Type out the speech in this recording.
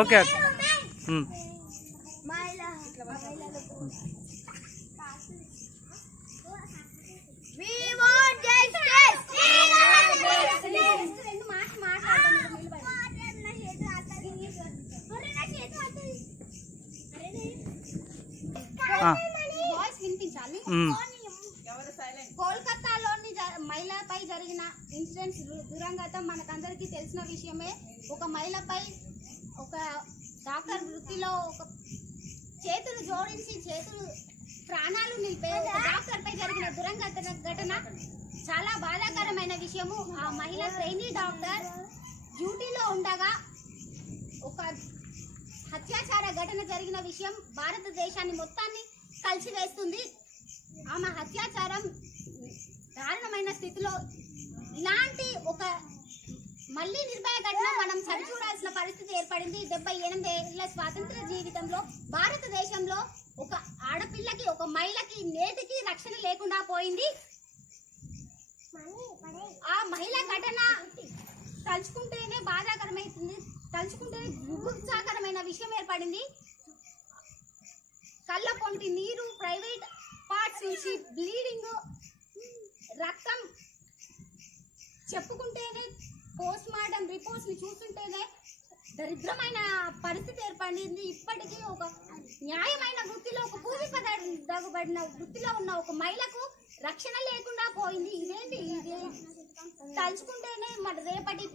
Okay. కోల్కతాలోని మహిళపై జరిగిన incidents దురంగతం మనకందరికీ తెలిసిన విషయమే. ఒక మహిళపై ఒక డాక్టర్ వృత్తిలో ఒక చేతులు జోడించి ప్రాణాలు నిలిపే ఒక డాక్టర్ పై జరిగిన ఘటన చాలా బాధాకరమైన విషయము. ఆ మహిళ ట్రైనీ డాక్టర్ డ్యూటీలో ఉండగా ఒక అత్యాచార ఘటన జరిగిన విషయం భారతదేశాన్ని మొత్తాన్ని కలిసివేస్తుంది. ఆమె అత్యాచారం దారుణమైన స్థితిలో ఇలాంటి ఒక మళ్ళీ నిర్భయ ఘటన మనం సరి చూడాల్సిన పరిస్థితి ఏర్పడింది. 78 ఏళ్ల స్వాతంత్ర జీవితంలో భారతదేశంలో ఒక ఆడపిల్లకి ఒక మహిళకి నేటికి రక్షణ లేకుండా పోయింది. ఆ మహిళ ఘటన తలుచుకుంటేనే బాధాకరమైతుంది, తలుచుకుంటేనే విభత్సకరమైన విషయం ఏర్పడింది. కళ్ళ పొంటి నీరు, ప్రైవేట్ పార్ట్స్ నుంచి బ్లీడింగ్, రక్తం చెప్పుకుంటేనే పోస్ట్ మార్టం రిపోర్ట్స్ ని చూస్తుంటేనే దరిద్రమైన పరిస్థితి ఏర్పడింది. ఇప్పటికీ ఒక న్యాయమైన వృత్తిలో ఒక భూమిపదగబడిన వృత్తిలో ఉన్న ఒక మహిళకు రక్షణ లేకుండా పోయింది. ఇదేంటి ఇది తలుచుకుంటేనే మరి రేపటి